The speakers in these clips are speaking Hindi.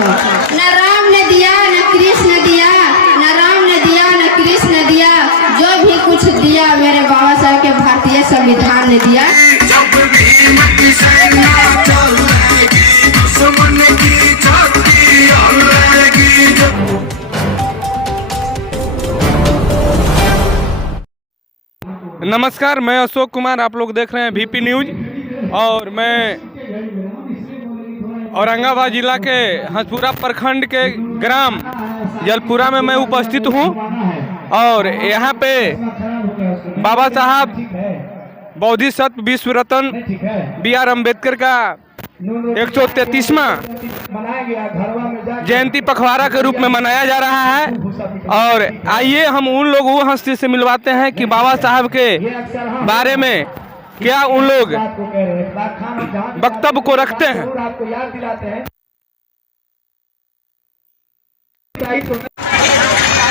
न राम ने दिया न कृष्ण दिया, न राम ने दिया न कृष्ण दिया, जो भी कुछ दिया मेरे बाबा साहब के भारतीय संविधान ने दिया। नमस्कार, मैं अशोक कुमार, आप लोग देख रहे हैं VP न्यूज। और मैं औरंगाबाद जिला के हंसपुरा प्रखंड के ग्राम जलपुरा में मैं उपस्थित हूं। और यहाँ पे बाबा साहब बौद्धिक सत्व विश्व रत्न BR अम्बेडकर का 133वां जयंती पखवाड़ा के रूप में मनाया जा रहा है। और आइए हम उन लोग वो हस्ती से मिलवाते हैं कि बाबा साहब के बारे में क्या उन लोग वक्तव्य को रखते हैं।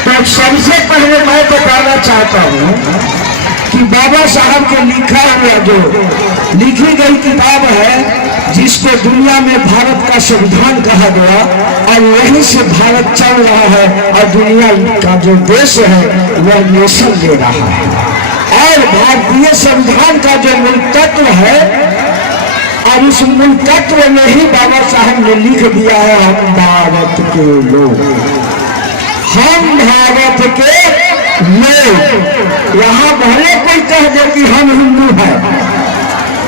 तो सबसे पहले मैं बताना चाहता हूँ कि बाबा साहब के लिखा हुआ जो लिखी गई किताब है, जिसको दुनिया में भारत का संविधान कहा गया, और वहीं से भारत चल रहा है और दुनिया का जो देश है वह नेशन दे रहा है। और भारतीय संविधान का जो मूल तत्व है, और उस मूल तत्व में ही बाबा साहब ने लिख दिया है, हम भारत के लोग, हम भारत के लोग। यहाँ भले कोई कह दे कि हम हिंदू हैं,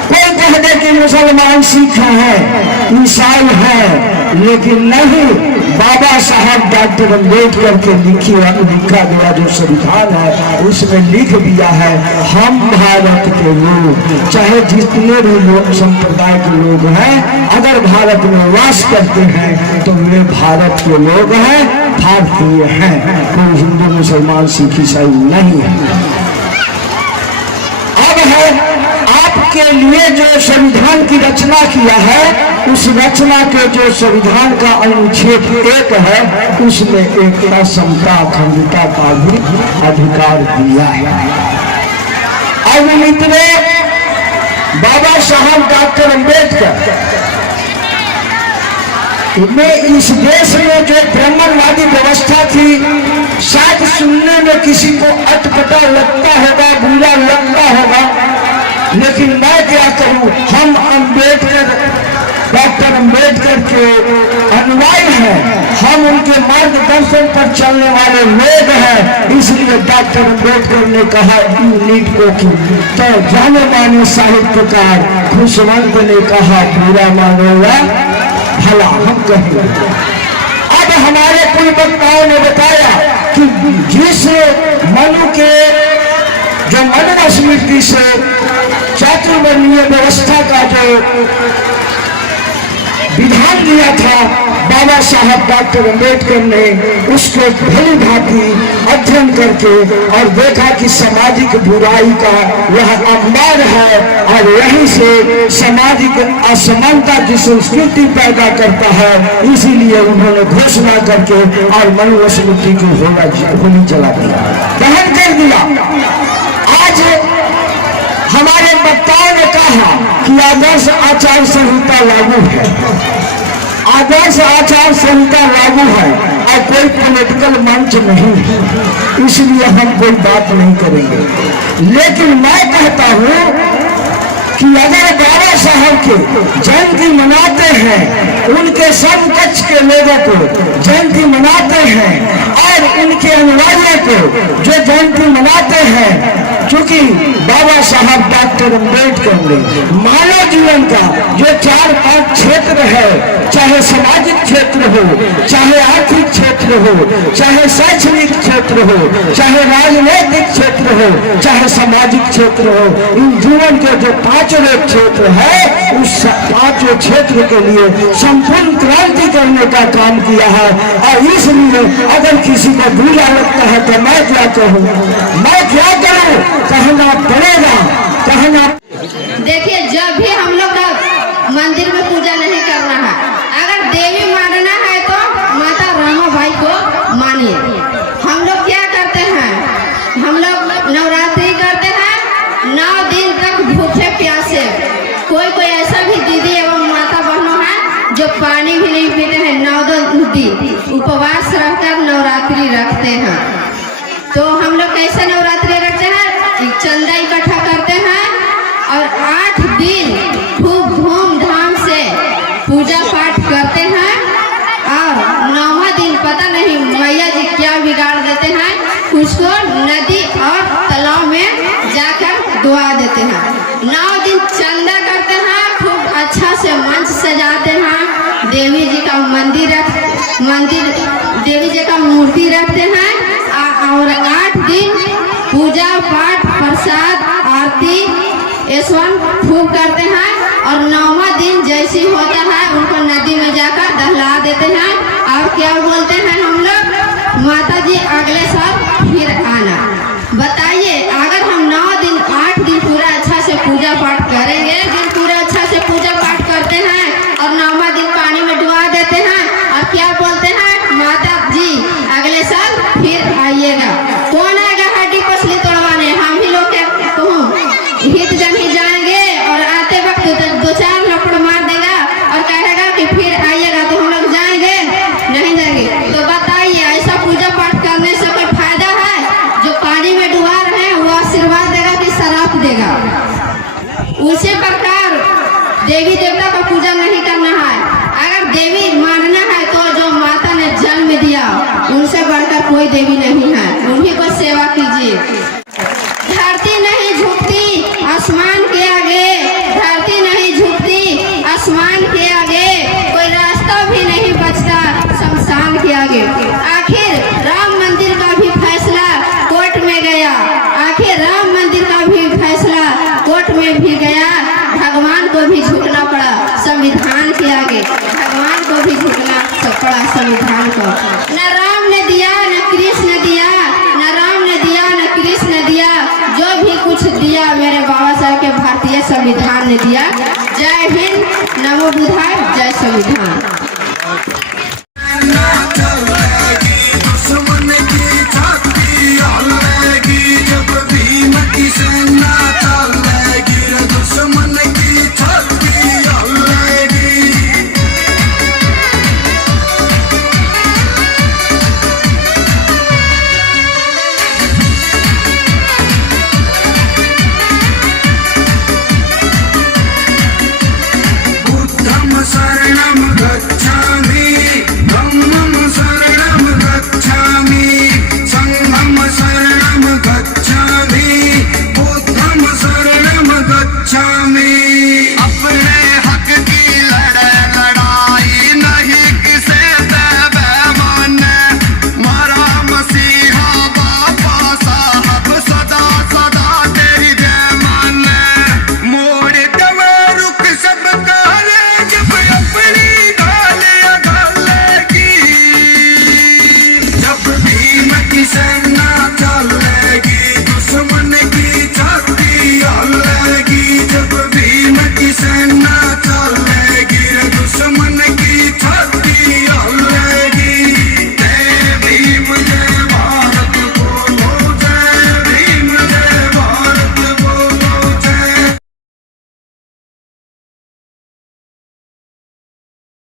कोई कह दे कि मुसलमान, सिख हैं, ईसाई हैं, लेकिन नहीं, बाबा साहब डॉक्टर अम्बेडकर के लिखा गया जो संविधान है उसमें लिख दिया है, हम भारत के लोग। चाहे जितने भी लोग संप्रदाय के लोग हैं, अगर भारत में वास करते हैं तो वे भारत के लोग हैं, भारतीय हैं, कोई हिंदू मुसलमान सिख ईसाई नहीं है। अब है आपके लिए जो संविधान की रचना किया है, उस रचना के जो संविधान का अनुच्छेद 1 है, उसमें एकता, समता, अखंडता का भी अधिकार दिया है। अब इतने बाबा साहब डॉक्टर अम्बेडकर में इस देश में जो ब्राह्मणवादी व्यवस्था थी, शायद सुनने में किसी को अटपटा लगता होगा, बुरा लगता होगा, लेकिन मैं क्या करूं, हम डॉक्टर अम्बेडकर के अनुयायी हैं, हम उनके मार्गदर्शन पर चलने वाले लोग हैं। इसलिए डॉक्टर अम्बेडकर ने कहा यूनिट को की, तो जाने माने साहित्यकार खुशवंत ने कहा बुरा मानोगा भला हम कहेंगे। अब हमारे पूर्व वक्ताओं ने बताया कि जिस मनु के जो मनु स्मृति से चातुर्वर्णीय व्यवस्था का जो विधान दिया था बाबा साहब डॉक्टर अम्बेडकर ने, उसको भली भांति अध्ययन करके और देखा कि सामाजिक बुराई का वह अंबार है और यहीं से सामाजिक असमानता की संस्कृति पैदा करता है। इसीलिए उन्होंने घोषणा करके और मनु स्मृति की होली जला दिया, दहन कर दिया। आज हमारे वक्ताओं ने कहा कि आदर्श आचार संहिता लागू है, आदर्श आचार संहिता लागू है और कोई पॉलिटिकल मंच नहीं, इसलिए हम कोई बात नहीं करेंगे। लेकिन मैं कहता हूं कि अगर बाबा साहब के जयंती मनाते हैं, उनके समकक्ष के लोगों को जयंती मनाते हैं और उनके अनुयायियों को जो जयंती मनाते हैं, क्योंकि बाबा साहब डॉक्टर अम्बेडकर ने मानव जीवन का जो 4-5 क्षेत्र है, चाहे सामाजिक क्षेत्र हो, चाहे आर्थिक क्षेत्र हो, चाहे शैक्षणिक क्षेत्र हो, चाहे राजनीतिक क्षेत्र हो, चाहे सामाजिक क्षेत्र हो, इन जीवन के जो 5 क्षेत्र है, उस 5 क्षेत्र के लिए संपूर्ण क्रांति करने का काम किया है। और इसलिए अगर किसी को बुरा लगता है तो मैं क्या कहूँ, मैं क्या करूँ, कहना पड़ेगा, कहना। देखिए, जब भी हम लोग का मंदिर में पूजा नहीं करना है, अगर देवी मानना है तो माता रामा भाई को मानिए। हम लोग क्या करते हैं, हम लोग नवरात्रि करते हैं, 9 दिन तक भूखे प्यासे। कोई ऐसा भी दीदी एवं माता बहनों है जो पानी भी नहीं पीते हैं, उपवास रहकर नवरात्रि रखते हैं। तो हम लोग कैसे नवरात्रि रखते हैं? चंदा इकट्ठा करते हैं और 8 दिन खूब धूमधाम से पूजा पाठ करते हैं और 9वां दिन पता नहीं मैया जी क्या बिगाड़ देते हैं, उसको नदी और तालाब में जाकर डुबा देते हैं। 9 दिन चंदा करते हैं, खूब अच्छा से मंच सजाते हैं, देवी जी का मंदिर देवी जी का मूर्ति रखते हैं और 8 दिन पूजा पाठ प्रसाद आरती ऐश्वन खूब करते हैं और 9वां दिन जैसी होता है उनको नदी में जाकर दहला देते हैं और क्या बोलते हैं हम लोग, माता जी अगले साल फिर आना। बताइए, अगर हम 9 दिन 8 दिन पूरा अच्छा से पूजा पाठ करेंगे, पूरा अच्छा से पूजा पाठ करते हैं और 9वां दिन पानी में डुबा देते हैं और क्या बोलते हैं, माता जी अगले साल फिर आइएगा। कौन आएगा हड्डी पसली तोड़वाने? हम ही लोग हित जन ही जाएंगे और आते वक्त 2-4 लपड़ मार देगा और कहेगा कि फिर आइएगा, तो हम लोग जाएंगे? नहीं जाएंगे। तो बताइए, ऐसा पूजा पाठ करने से कोई फायदा है? जो पानी में डुबा रहे हैं वो आशीर्वाद देगा कि शराब देगा? उसी प्रकार देवी देवता का पूजा नहीं करना है। अगर देवी मानना है तो जो माता ने जन्म दिया उनसे बढ़कर कोई देवी नहीं है, उन्हीं को सेवा कीजिए। धरती नहीं झुकती आसमान के आगे, धरती नहीं झुकती आसमान के आगे, कोई रास्ता भी नहीं बचता शमशान के आगे। आखिर राम मंदिर का भी फैसला कोर्ट में गया, आखिर राम मंदिर का भी फैसला कोर्ट में भी गया, भगवान को भी झुकना पड़ा संविधान के आगे, भगवान को भी झुकना पड़ा संविधान को। न राम ने दिया न कृष्ण दिया, न राम ने दिया न कृष्ण दिया, जो भी कुछ दिया मेरे बाबा साहब के भारतीय संविधान ने दिया। जय हिंद, नमो बुद्धाय, जय संविधान।